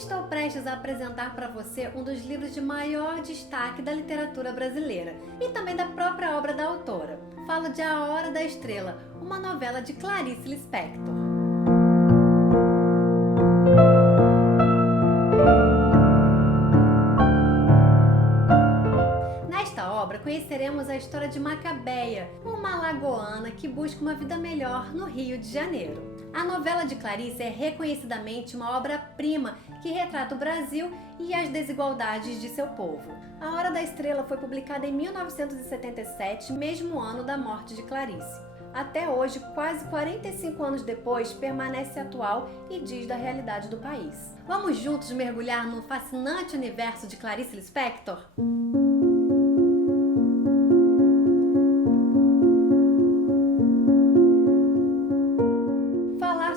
Estou prestes a apresentar para você um dos livros de maior destaque da literatura brasileira e também da própria obra da autora. Falo de A Hora da Estrela, uma novela de Clarice Lispector. Nesta obra conheceremos a história de Macabeia, uma alagoana que busca uma vida melhor no Rio de Janeiro. A novela de Clarice é reconhecidamente uma obra-prima que retrata o Brasil e as desigualdades de seu povo. A Hora da Estrela foi publicada em 1977, mesmo ano da morte de Clarice. Até hoje, quase 45 anos depois, permanece atual e diz da realidade do país. Vamos juntos mergulhar no fascinante universo de Clarice Lispector?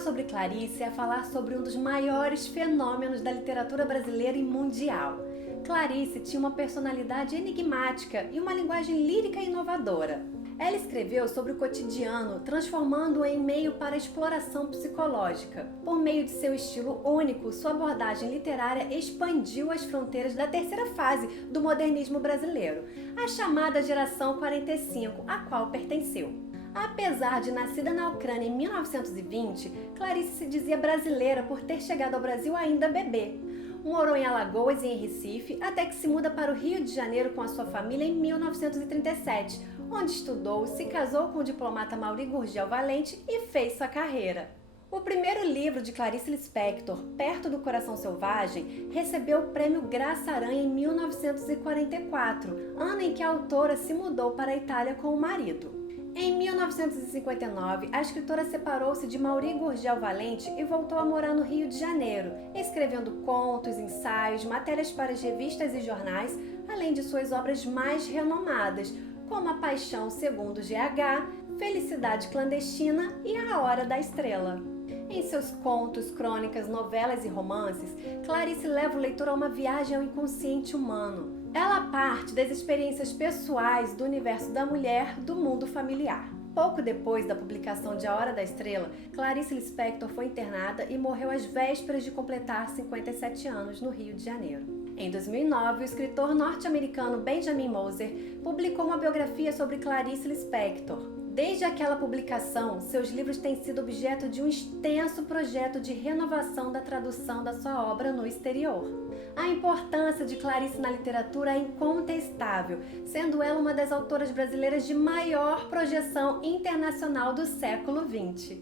Sobre Clarice é falar sobre um dos maiores fenômenos da literatura brasileira e mundial. Clarice tinha uma personalidade enigmática e uma linguagem lírica e inovadora. Ela escreveu sobre o cotidiano, transformando-o em meio para a exploração psicológica. Por meio de seu estilo único, sua abordagem literária expandiu as fronteiras da terceira fase do modernismo brasileiro, a chamada Geração 45, a qual pertenceu. Apesar de nascida na Ucrânia em 1920, Clarice se dizia brasileira por ter chegado ao Brasil ainda bebê. Morou em Alagoas e em Recife, até que se muda para o Rio de Janeiro com a sua família em 1937, onde estudou, se casou com o diplomata Mauri Gurgel Valente e fez sua carreira. O primeiro livro de Clarice Lispector, Perto do Coração Selvagem, recebeu o prêmio Graça Aranha em 1944, ano em que a autora se mudou para a Itália com o marido. Em 1959, a escritora separou-se de Mauri Gurgel Valente e voltou a morar no Rio de Janeiro, escrevendo contos, ensaios, matérias para as revistas e jornais, além de suas obras mais renomadas, como A Paixão Segundo GH, Felicidade Clandestina e A Hora da Estrela. Em seus contos, crônicas, novelas e romances, Clarice leva o leitor a uma viagem ao inconsciente humano. Ela parte das experiências pessoais do universo da mulher do mundo familiar. Pouco depois da publicação de A Hora da Estrela, Clarice Lispector foi internada e morreu às vésperas de completar 57 anos no Rio de Janeiro. Em 2009, o escritor norte-americano Benjamin Moser publicou uma biografia sobre Clarice Lispector. Desde aquela publicação, seus livros têm sido objeto de um extenso projeto de renovação da tradução da sua obra no exterior. A importância de Clarice na literatura é incontestável, sendo ela uma das autoras brasileiras de maior projeção internacional do século XX.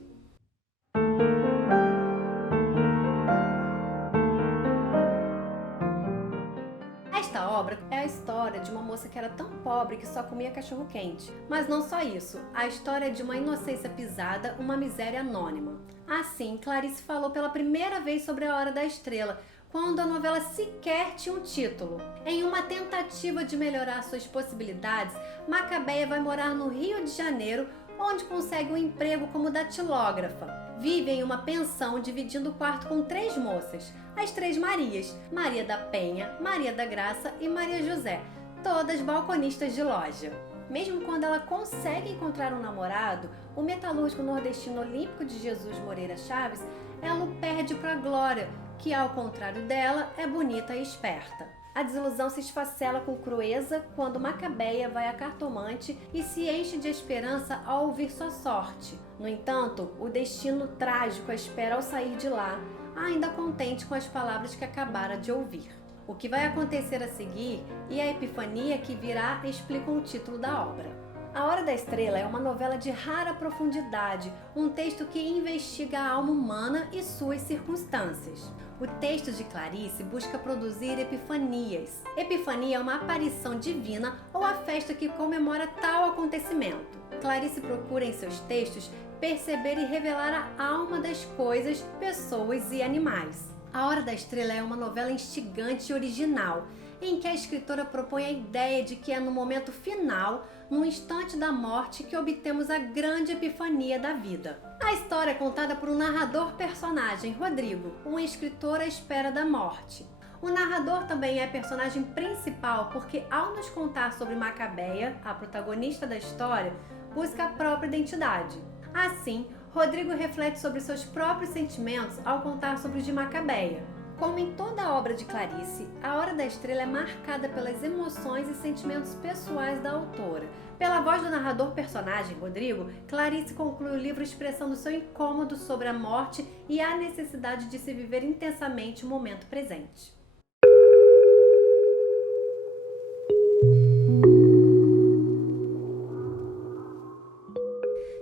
Esta obra é a história de uma moça que era tão pobre que só comia cachorro-quente. Mas não só isso, a história é de uma inocência pisada, uma miséria anônima. Assim, Clarice falou pela primeira vez sobre A Hora da Estrela, quando a novela sequer tinha um título. Em uma tentativa de melhorar suas possibilidades, Macabeia vai morar no Rio de Janeiro, onde consegue um emprego como datilógrafa. Vive em uma pensão dividindo o quarto com 3 moças, as 3 Marias, Maria da Penha, Maria da Graça e Maria José, todas balconistas de loja. Mesmo quando ela consegue encontrar um namorado, o metalúrgico nordestino Olímpico de Jesus Moreira Chaves, ela o perde para Glória, que ao contrário dela é bonita e esperta. A desilusão se esfacela com crueza quando Macabeia vai à cartomante e se enche de esperança ao ouvir sua sorte. No entanto, o destino trágico a espera ao sair de lá, ainda contente com as palavras que acabara de ouvir. O que vai acontecer a seguir e a epifania que virá explicam o título da obra. A Hora da Estrela é uma novela de rara profundidade, um texto que investiga a alma humana e suas circunstâncias. O texto de Clarice busca produzir epifanias. Epifania é uma aparição divina ou a festa que comemora tal acontecimento. Clarice procura em seus textos perceber e revelar a alma das coisas, pessoas e animais. A Hora da Estrela é uma novela instigante e original, em que a escritora propõe a ideia de que é no momento final, no instante da morte, que obtemos a grande epifania da vida. A história é contada por um narrador-personagem, Rodrigo, um escritor à espera da morte. O narrador também é personagem principal porque, ao nos contar sobre Macabeia, a protagonista da história, busca a própria identidade. Assim, Rodrigo reflete sobre seus próprios sentimentos ao contar sobre os de Macabeia. Como em toda a obra de Clarice, A Hora da Estrela é marcada pelas emoções e sentimentos pessoais da autora. Pela voz do narrador-personagem, Rodrigo, Clarice conclui o livro expressando seu incômodo sobre a morte e a necessidade de se viver intensamente o momento presente.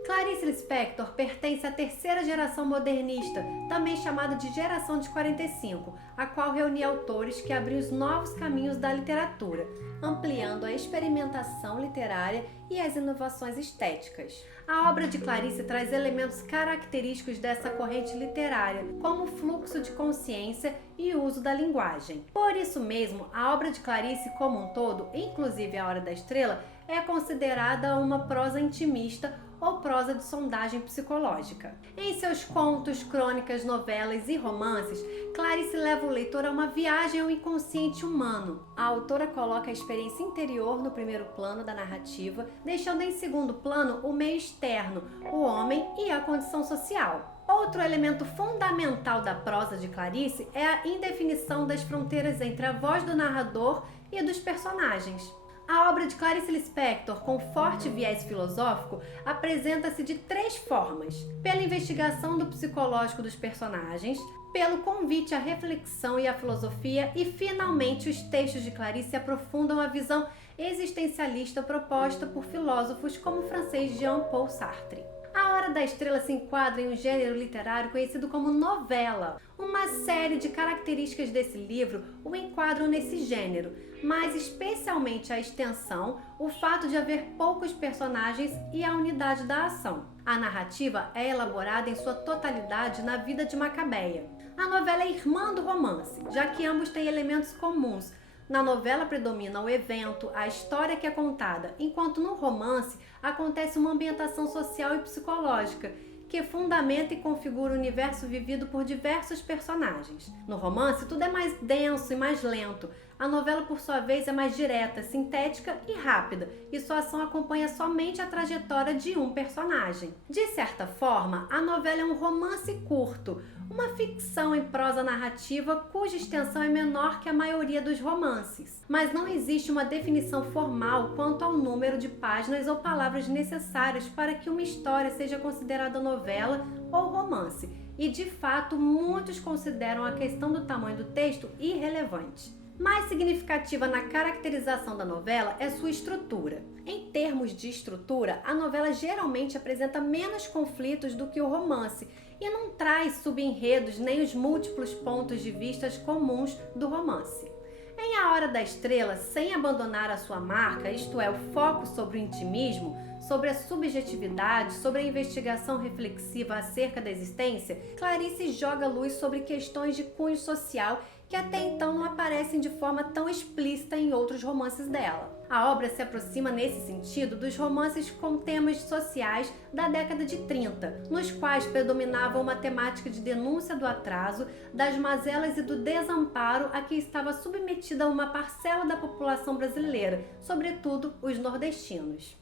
Clarice Lispector pertence à terceira geração modernista, também chamada de Geração de 45, a qual reunia autores que abriam os novos caminhos da literatura, ampliando a experimentação literária e as inovações estéticas. A obra de Clarice traz elementos característicos dessa corrente literária, como o fluxo de consciência e o uso da linguagem. Por isso mesmo, a obra de Clarice como um todo, inclusive A Hora da Estrela, é considerada uma prosa intimista ou prosa de sondagem psicológica. Em seus contos, crônicas, novelas e romances, Clarice leva o leitor a uma viagem ao inconsciente humano. A autora coloca a experiência interior no primeiro plano da narrativa, deixando em segundo plano o meio externo, o homem e a condição social. Outro elemento fundamental da prosa de Clarice é a indefinição das fronteiras entre a voz do narrador e dos personagens. A obra de Clarice Lispector, com forte viés filosófico, apresenta-se de 3 formas: pela investigação do psicológico dos personagens, pelo convite à reflexão e à filosofia e, finalmente, os textos de Clarice aprofundam a visão existencialista proposta por filósofos como o francês Jean-Paul Sartre. A Hora da Estrela se enquadra em um gênero literário conhecido como novela. Uma série de características desse livro o enquadram nesse gênero, mas especialmente a extensão, o fato de haver poucos personagens e a unidade da ação. A narrativa é elaborada em sua totalidade na vida de Macabeia. A novela é irmã do romance, já que ambos têm elementos comuns. Na novela predomina o evento, a história que é contada, enquanto no romance acontece uma ambientação social e psicológica, que fundamenta e configura o universo vivido por diversos personagens. No romance, tudo é mais denso e mais lento. A novela, por sua vez, é mais direta, sintética e rápida, e sua ação acompanha somente a trajetória de um personagem. De certa forma, a novela é um romance curto, uma ficção em prosa narrativa cuja extensão é menor que a maioria dos romances. Mas não existe uma definição formal quanto ao número de páginas ou palavras necessárias para que uma história seja considerada novela ou romance, e de fato muitos consideram a questão do tamanho do texto irrelevante. Mais significativa na caracterização da novela é sua estrutura. Em termos de estrutura, a novela geralmente apresenta menos conflitos do que o romance e não traz subenredos nem os múltiplos pontos de vista comuns do romance. Em A Hora da Estrela, sem abandonar a sua marca, isto é, o foco sobre o intimismo, sobre a subjetividade, sobre a investigação reflexiva acerca da existência, Clarice joga luz sobre questões de cunho social que até então não aparecem de forma tão explícita em outros romances dela. A obra se aproxima nesse sentido dos romances com temas sociais da década de 30, nos quais predominava uma temática de denúncia do atraso, das mazelas e do desamparo a que estava submetida uma parcela da população brasileira, sobretudo os nordestinos.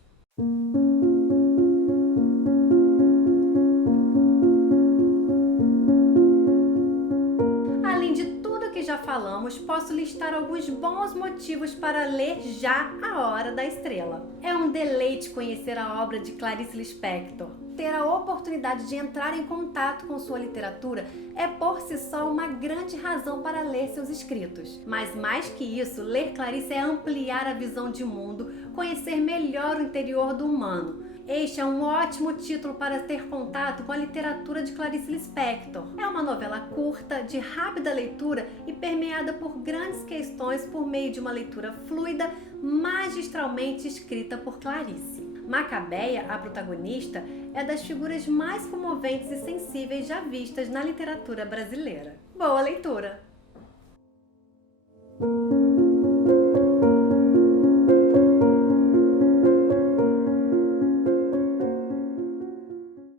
Já falamos, posso listar alguns bons motivos para ler já A Hora da Estrela. É um deleite conhecer a obra de Clarice Lispector. Ter a oportunidade de entrar em contato com sua literatura é por si só uma grande razão para ler seus escritos. Mas mais que isso, ler Clarice é ampliar a visão de mundo, conhecer melhor o interior do humano. Este é um ótimo título para ter contato com a literatura de Clarice Lispector. É uma novela curta, de rápida leitura e permeada por grandes questões por meio de uma leitura fluida, magistralmente escrita por Clarice. Macabeia, a protagonista, é das figuras mais comoventes e sensíveis já vistas na literatura brasileira. Boa leitura!